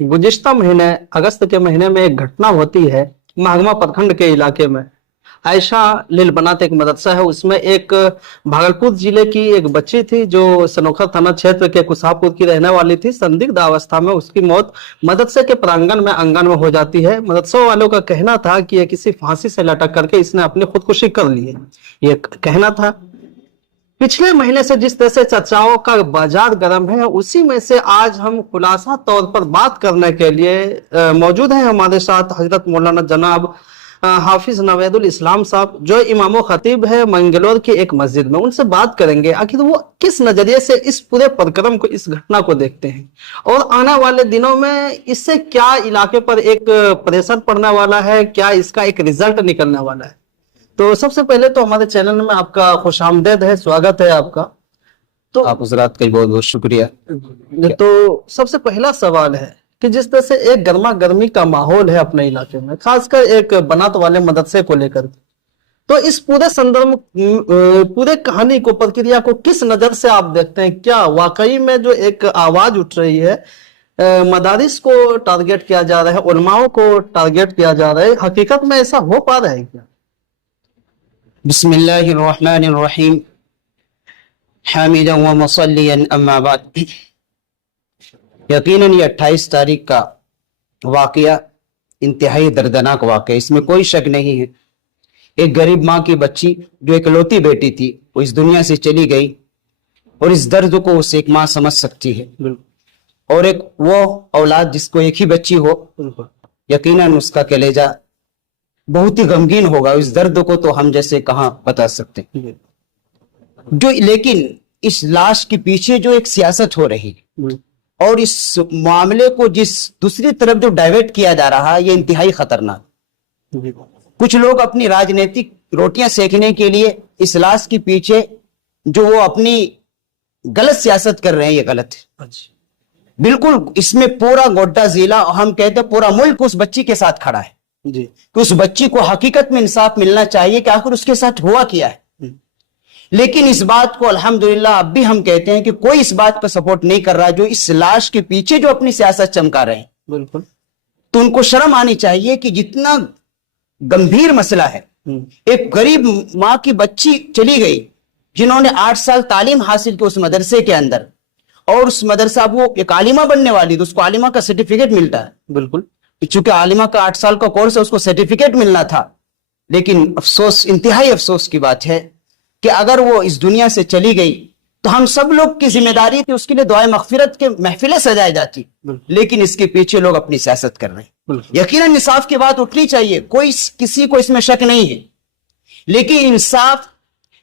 गुज़िश्ता महीने अगस्त के महीने में एक घटना होती है महगमा प्रखंड के इलाके में। आयशा लिल बनात एक मदरसा है, उसमें एक भागलपुर जिले की एक बच्ची थी जो सनोखा थाना क्षेत्र के कुसापुर की रहने वाली थी। संदिग्ध अवस्था में उसकी मौत मदरसे के प्रांगण में आंगन में हो जाती है। मदरसा वालों का कहना था कि यह किसी फांसी से लटक करके इसने अपनी खुदकुशी कर ली है, ये कहना था। पिछले महीने से जिस तरह से चर्चाओं का बाजार गर्म है, उसी में से आज हम खुलासा तौर पर बात करने के लिए मौजूद हैं। हमारे साथ हजरत मौलाना जनाब हाफिज नवेदुल इस्लाम साहब, जो इमाम खतीब है मंगलोर की एक मस्जिद में। उनसे बात करेंगे आखिर वो किस नजरिए से इस पूरे प्रक्रम को, इस घटना को देखते हैं और आने वाले दिनों में इससे क्या इलाके पर एक प्रेशर पड़ने वाला है, क्या इसका एक रिजल्ट निकलने वाला है। तो सबसे पहले तो हमारे चैनल में आपका खुशामदीद है, स्वागत है आपका। तो आप हजरात का बहुत बहुत शुक्रिया। तो सबसे पहला सवाल है कि जिस तरह से एक गर्मा गर्मी का माहौल है अपने इलाके में, खासकर एक बनात वाले मदरसे को लेकर, तो इस पूरे संदर्भ पूरे कहानी को, प्रक्रिया को किस नजर से आप देखते हैं? क्या वाकई में जो एक आवाज उठ रही है, मदारिस को टारगेट किया जा रहा है, उलमाओं को टारगेट किया जा रहा है, हकीकत में ऐसा हो पा रहा है क्या? बिस्मिल्लाहिर्रहमानिर्रहीम, हामिदन व मुसल्लियन अम्मा बाद। यकीनन ये 28 तारीख का वाकया इंतहाई दर्दनाक वाकया, इसमें कोई शक नहीं है। एक गरीब माँ की बच्ची जो इकलौती बेटी थी, वो इस दुनिया से चली गई और इस दर्द को उसे एक माँ समझ सकती है। और एक वो औलाद जिसको एक ही बच्ची हो, यकीनन उसका कलेजा बहुत ही गमगीन होगा। इस दर्द को तो हम जैसे कहाँ बता सकते जो, लेकिन इस लाश के पीछे जो एक सियासत हो रही और इस मामले को जिस दूसरी तरफ जो डाइवर्ट किया जा रहा है, ये इंतहाई खतरनाक। कुछ लोग अपनी राजनीतिक रोटियां सेकने के लिए इस लाश के पीछे जो वो अपनी गलत सियासत कर रहे हैं, ये गलत है बिल्कुल। इसमें पूरा गोड्डा जिला, हम कहते हैं पूरा मुल्क उस बच्ची के साथ खड़ा है जी, कि उस बच्ची को हकीकत में इंसाफ मिलना चाहिए कि आखिर उसके साथ हुआ क्या है। लेकिन इस बात को अल्हम्दुलिल्लाह अब भी हम कहते हैं कि कोई इस बात पर सपोर्ट नहीं कर रहा, जो इस लाश के पीछे जो अपनी सियासत चमका रहे हैं। बिल्कुल, तो उनको शर्म आनी चाहिए कि जितना गंभीर मसला है, एक गरीब माँ की बच्ची चली गई जिन्होंने 8 साल तालीम हासिल की उस मदरसे के अंदर, और उस मदरसा वो एक आलिमा बनने वाली, तो उसको आलिमा का सर्टिफिकेट मिलता है। बिल्कुल, चूंकि आलिमा का 8 साल का कोर्स है, उसको सर्टिफिकेट मिलना था। लेकिन अफसोस, इंतहाई अफसोस की बात है कि अगर वो इस दुनिया से चली गई तो हम सब लोग की जिम्मेदारी थी उसके लिए दुआए मगफिरत के महफिलें सजाई जाती, लेकिन इसके पीछे लोग अपनी सियासत कर रहे हैं। यकीनन इंसाफ की बात उठनी चाहिए, कोई किसी को इसमें शक नहीं है, लेकिन इंसाफ,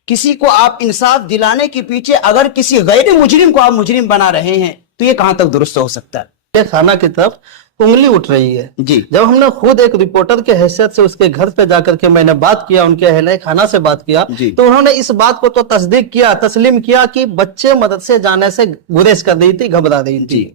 किसी को आप इंसाफ दिलाने के पीछे अगर किसी गैर मुजरिम को आप मुजरिम बना रहे हैं, तो ये कहां तक दुरुस्त हो सकता है? खाना की तरफ उंगली उठ रही है जी। जब हमने खुद एक रिपोर्टर के हैसियत से उसके घर पे जाकर के मैंने बात किया, उनके अहले खाना से बात किया, तो उन्होंने इस बात को तो तस्दीक किया, तस्लीम किया कि बच्चे मदरसे जाने से गुरेज कर रही थी, घबरा रही थी।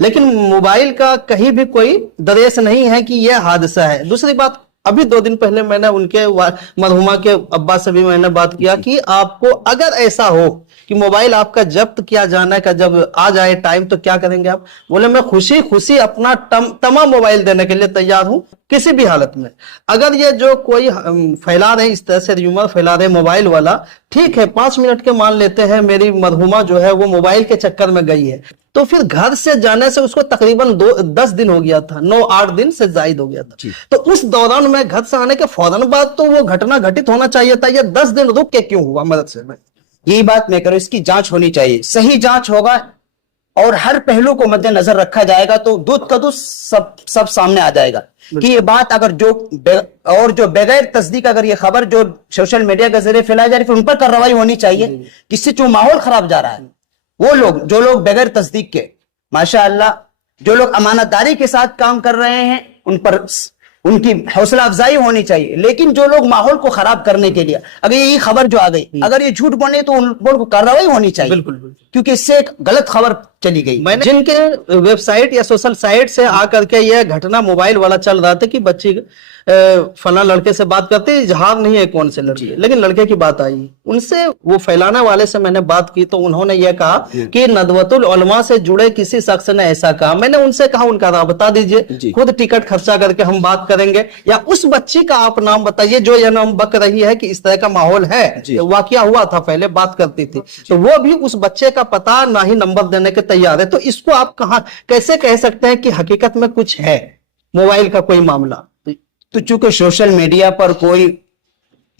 लेकिन मोबाइल का कहीं भी कोई दरेस नहीं है कि यह हादसा है। दूसरी बात, अभी 2 दिन पहले मैंने उनके मरहुमा के अब्बा से भी मैंने बात किया कि आपको अगर ऐसा हो कि मोबाइल आपका जब्त किया जाने का जब आ जाए टाइम, तो क्या करेंगे आप? बोले मैं खुशी खुशी अपना तमाम मोबाइल देने के लिए तैयार हूं, किसी भी हालत में। अगर ये जो कोई फैला रहे, इस तरह से र्यूमर फैला रहे मोबाइल वाला, ठीक है 5 मिनट के मान लेते हैं मेरी मरहुमा जो है वो मोबाइल के चक्कर में गई है, तो फिर घर से जाने से उसको तकरीबन 10 दिन हो गया था, 9-8 दिन से जायद हो गया था। तो उस दौरान में घर से आने के फौरन बाद तो वो घटना घटित होना चाहिए था, ये 10 दिन रुक के क्यों हुआ मदरसे में? यही बात मैं करूं, इसकी जांच होनी चाहिए, सही जांच होगा और हर पहलू को मद्देनजर रखा जाएगा तो दूध का दूध सब सामने आ जाएगा कि ये बात अगर जो बगैर तस्दीक अगर ये खबर जो सोशल मीडिया के जरिए फैलाई जा रही है, फिर उन पर कार्रवाई होनी चाहिए। जिससे जो माहौल खराब जा रहा है, वो लोग जो लोग बगैर तस्दीक के, माशाअल्लाह, जो लोग अमानतदारी के साथ काम कर रहे हैं, उन पर उनकी हौसला अफजाई होनी चाहिए। लेकिन जो लोग माहौल को खराब करने के लिए, अगर ये खबर जो आ गई, अगर ये झूठ बने, तो उन पर कार्रवाई होनी चाहिए। बिल्कुल, क्योंकि इससे एक गलत खबर चली गई। मैंने जिनके वेबसाइट या सोशल साइट से आकर के यह घटना मोबाइल वाला चल रहा था कि बच्ची फला लड़के से बात करते, इजहार नहीं है कौन से लड़के, लेकिन लड़के की बात आई, उनसे वो फैलाने वाले से मैंने बात की तो उन्होंने यह कहा कि नदवतुल उलमा से जुड़े किसी शख्स ने ऐसा कहा। मैंने उनसे कहा उनका नाम बता दीजिए, खुद टिकट खर्चा करके हम बात करेंगे, या उस बच्ची का आप नाम बताइए जो यह नाम बक रही है कि इस तरह का माहौल है, वाकया हुआ था, पहले बात करती थी, तो वो भी उस बच्चे का पता ना ही नंबर देने के तैयार है। तो इसको आप कहां कैसे कह सकते हैं कि हकीकत में कुछ है मोबाइल का कोई मामला? तो चूंकि सोशल मीडिया पर कोई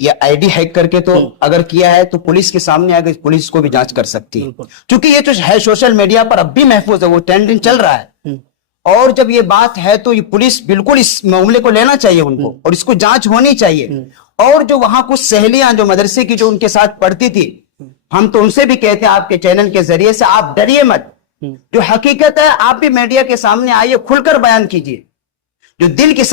या आईडी हैक करके तो अगर किया है तो पुलिस के सामने आगे पुलिस को भी जांच कर सकती है, क्योंकि ये तो है सोशल मीडिया पर अब भी महफूज है, वो ट्रेंडिंग चल रहा है। और जब ये बात है तो ये पुलिस बिल्कुल इस मामले को लेना चाहिए उनको, और इसको जांच होनी चाहिए। और जो वहां कुछ सहेलियां जो मदरसे की जो उनके साथ पढ़ती थी, हम तो उनसे भी कहते हैं आपके चैनल के जरिए से, आप डरिए मत, जो हकीकत है आप भी मीडिया के सामने आइए, खुलकर बयान कीजिए, जो दिल की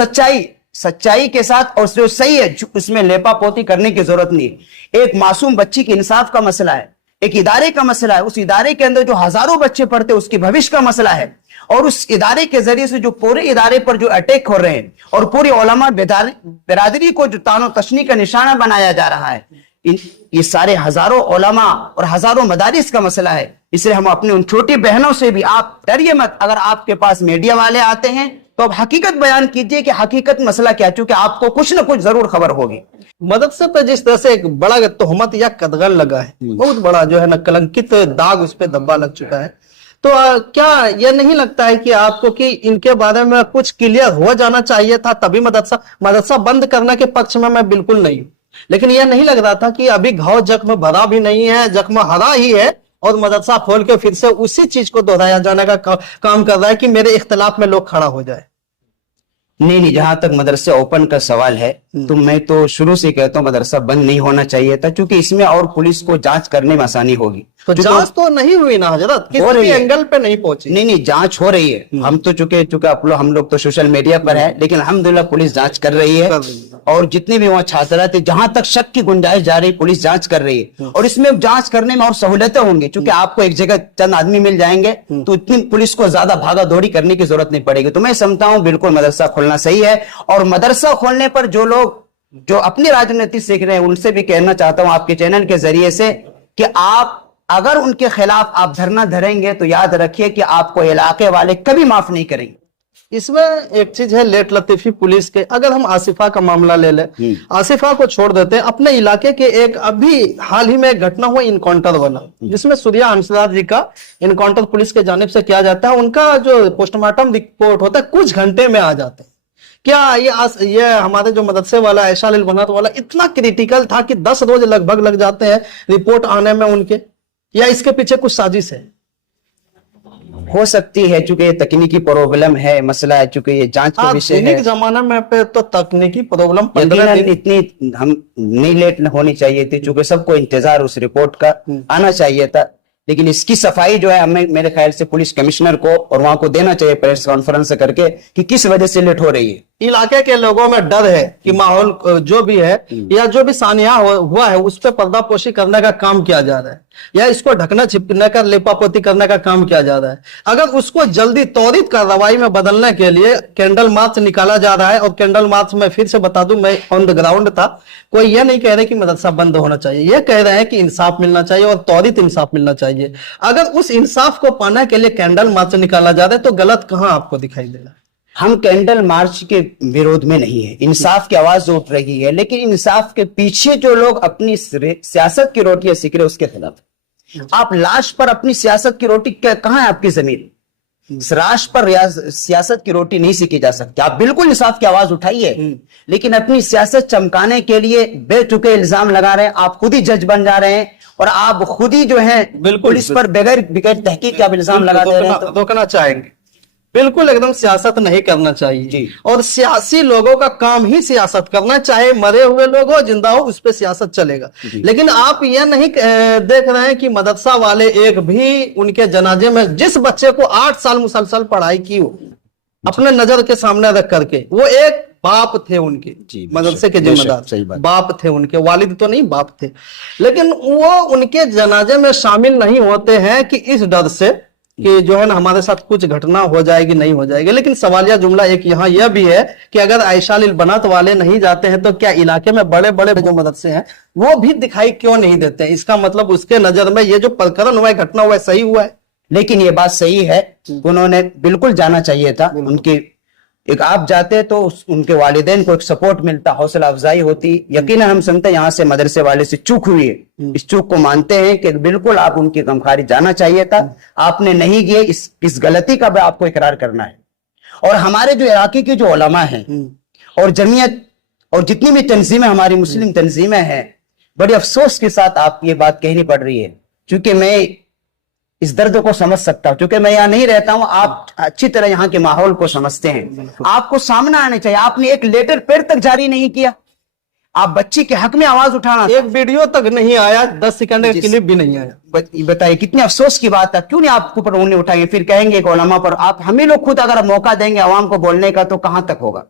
सच्चाई के साथ, और जो सही है उसमें लेपा पोती करने की जरूरत नहीं है। एक मासूम बच्ची के इंसाफ का मसला है, एक इदारे का मसला है, उस इदारे के अंदर जो हजारों बच्चे पढ़ते हैं उसके भविष्य का मसला है, और उस इदारे के जरिए से जो पूरे इदारे पर जो अटैक हो रहे हैं और पूरी उलमा बिरादरी को जो तानो तशनी का निशाना बनाया जा रहा है, ये सारे हजारों उलमा और हजारों मदारिस का मसला है। इसलिए हम अपने उन छोटी बहनों से भी, आप डरिए मत, अगर आपके पास मीडिया वाले आते हैं तो आप हकीकत बयान कीजिए कि हकीकत मसला क्या, चूंकि आपको कुछ ना कुछ जरूर खबर होगी। मदरसे पे जिस तरह से एक बड़ा तोहमत या कदगन लगा है, बहुत बड़ा जो है ना कलंकित दाग उस पे धब्बा लग चुका है, तो क्या यह नहीं लगता है कि आपको कि इनके बारे में कुछ क्लियर हो जाना चाहिए था, तभी मदरसा बंद करने के पक्ष में मैं बिल्कुल नहीं हूं, लेकिन यह नहीं लग रहा था कि अभी घाव जख्म भरा भी नहीं है, जख्म हरा ही है, और मदरसा खोल के फिर से उसी चीज को दोहराया जाने का काम कर रहा है कि मेरे इख्तिलाफ में लोग खड़ा हो जाए। नहीं, जहां तक मदरसे ओपन का सवाल है तो मैं तो शुरू से कहता हूं मदरसा बंद नहीं होना चाहिए था, क्योंकि इसमें और पुलिस को जांच करने में आसानी होगी। तो जांच तो नहीं हुई ना हजरत, किसी भी एंगल पे नहीं पहुंची। नहीं, जांच हो रही है। हम तो चूंकि हम लोग तो सोशल मीडिया पर है, लेकिन अल्हम्दुलिल्लाह पुलिस जांच कर रही है, और जितने भी वहाँ छात्रा थे, जहां तक शक की गुंजाइश जा रही, पुलिस जांच कर रही है, और इसमें जांच करने में और सहूलतें होंगी, क्योंकि आपको एक जगह चंद आदमी मिल जाएंगे तो इतनी पुलिस को ज्यादा भागा दौड़ी करने की जरूरत नहीं पड़ेगी। तो मैं समझता हूं बिल्कुल मदरसा खोलना सही है, और मदरसा खोलने पर जो लोग जो अपनी राजनीति सीख रहे हैं उनसे भी कहना चाहता हूं आपके चैनल के जरिए से कि आप अगर उनके खिलाफ आप धरना धरेंगे तो याद रखिए कि आपको इलाके वाले कभी माफ नहीं करेंगे। इसमें एक चीज है लेट लतीफी पुलिस के, अगर हम आसिफा का मामला ले ले, आसिफा को छोड़ देते हैं, अपने इलाके के एक अभी हाल ही में एक घटना हुआ इनकाउंटर वाला, जिसमें सूर्या हंसराज जी का इनकाउंटर पुलिस के जानिब से किया जाता है, उनका जो पोस्टमार्टम रिपोर्ट होता है कुछ घंटे में आ जाते हैं। क्या ये हमारे जो मदरसे वाला ऐशा लिल बनात वाला इतना क्रिटिकल था कि 10 रोज लगभग लग जाते हैं रिपोर्ट आने में उनके, या इसके पीछे कुछ साजिश है? हो सकती है, चूंकि ये तकनीकी प्रॉब्लम है, मसला है, चूंकि ये जांच का विषय है। जमाना में पे तो तकनीकी प्रॉब्लम इतनी हम नहीं लेट होनी चाहिए थी, चूंकि सबको इंतजार उस रिपोर्ट का आना चाहिए था, लेकिन इसकी सफाई जो है हमें मेरे ख्याल से पुलिस कमिश्नर को और वहां को देना चाहिए प्रेस कॉन्फ्रेंस करके कि किस वजह से लेट हो रही है। इलाके के लोगों में डर है कि माहौल जो भी है या जो भी सानिया हुआ है उस पर पर्दापोशी करने का काम किया जा रहा है, या इसको ढकना छिपने का लेपापोती करने का काम किया जा रहा है। अगर उसको जल्दी त्वरित कार्रवाई में बदलने के लिए कैंडल मार्च निकाला जा रहा है, और कैंडल मार्च में फिर से बता दूं, मैं ऑन द ग्राउंड था, कोई ये नहीं कह रहे कि मदरसा बंद होना चाहिए, ये कह रहे हैं कि इंसाफ मिलना चाहिए और त्वरित इंसाफ मिलना चाहिए। अगर उस इंसाफ को पाने के लिए कैंडल मार्च निकाला जा रहा है तो गलत कहां आपको दिखाई दे रहा है? हम कैंडल मार्च के विरोध में नहीं है, इंसाफ की आवाज उठ रही है, लेकिन इंसाफ के पीछे जो लोग अपनी सियासत की रोटियां सीख रहे उसके खिलाफ। आप लाश पर अपनी सियासत की रोटी कहां है आपकी जमीन? लाश पर सियासत की रोटी नहीं सीखी जा सकती। आप बिल्कुल इंसाफ की आवाज उठाइए, लेकिन अपनी सियासत चमकाने के लिए बेतुके इल्जाम लगा रहे हैं, आप खुद ही जज बन जा रहे हैं, और आप खुद ही जो है पुलिस पर बगैर तहकीक का इल्जाम लगा दे रहे हैं। तो रोकना चाहेंगे, बिल्कुल एकदम सियासत नहीं करना चाहिए, और सियासी लोगों का काम ही सियासत करना, चाहे मरे हुए लोग हो जिंदा हो उस पर सियासत चलेगा। लेकिन आप यह नहीं देख रहे हैं कि मदरसा वाले एक भी उनके जनाजे में जिस बच्चे को 8 साल मुसलसल पढ़ाई की हो अपने नजर के सामने रख करके, वो एक बाप थे उनके, मदरसे के जिम्मेदार बाप थे उनके, वालिद तो नहीं बाप थे, लेकिन वो उनके जनाजे में शामिल नहीं होते हैं कि इस डर से कि जो है ना हमारे साथ कुछ घटना हो जाएगी नहीं हो जाएगी, लेकिन सवालिया जुमला एक यहाँ यह भी है कि अगर आयशा लिल बनात वाले नहीं जाते हैं तो क्या इलाके में बड़े बड़े जो मदरसे हैं वो भी दिखाई क्यों नहीं देते हैं? इसका मतलब उसके नजर में ये जो प्रकरण हुआ है, घटना हुआ है, सही हुआ है। लेकिन ये बात सही है, उन्होंने बिल्कुल जाना चाहिए था। उनकी एक आप जाते तो उनके वालिदैन को एक सपोर्ट मिलता, हौसला अफजाई होती। यकीनन हम सुनते हैं यहाँ से मदरसे वाले से चूक हुई है, इस चूक को मानते हैं कि बिल्कुल आप उनकी गमखारी जाना चाहिए था, आपने नहीं किए। इस गलती का भी आपको इकरार करना है। और हमारे जो इलाके के जो उलमा हैं और जमीयत और जितनी भी तंजीमें हमारी मुस्लिम तंजीमें हैं, बड़ी अफसोस के साथ आप ये बात कहनी पड़ रही है, क्योंकि मैं इस दर्द को समझ सकता हूं, क्योंकि मैं यहाँ नहीं रहता हूं। आप अच्छी तरह यहाँ के माहौल को समझते हैं। आपको सामना आना चाहिए। आपने एक लेटर पैड तक जारी नहीं किया, आप बच्ची के हक में आवाज उठाना, एक वीडियो तक नहीं आया, 10 सेकंड का क्लिप भी नहीं आया। बताइए कितनी अफसोस की बात है। क्यों नहीं आपके ऊपर उंगली उठाएंगे, फिर कहेंगे एक उलमा पर। आप हम ही लोग खुद अगर मौका देंगे आवाम को बोलने का तो कहां तक होगा।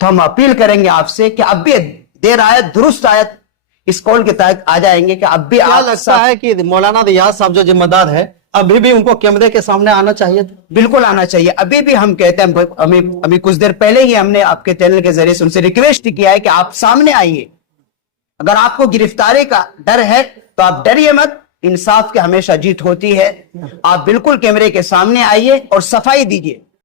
तो हम अपील करेंगे आपसे कि अब भी देर आयत दुरुस्त आयत इस कॉल के तहत आ जाएंगे कि अब भी क्या आप लगता है कि मौलाना रियाज साहब जो जिम्मेदार है अभी भी उनको कैमरे के सामने आना चाहिए था? बिल्कुल आना चाहिए। अभी भी हम कहते हैं, अभी कुछ देर पहले ही हमने आपके चैनल के जरिए से उनसे रिक्वेस्ट किया है कि आप सामने आइए। अगर आपको गिरफ्तारी का डर है तो आप डरिए मत, इंसाफ की हमेशा जीत होती है। आप बिल्कुल कैमरे के सामने आइए और सफाई दीजिए।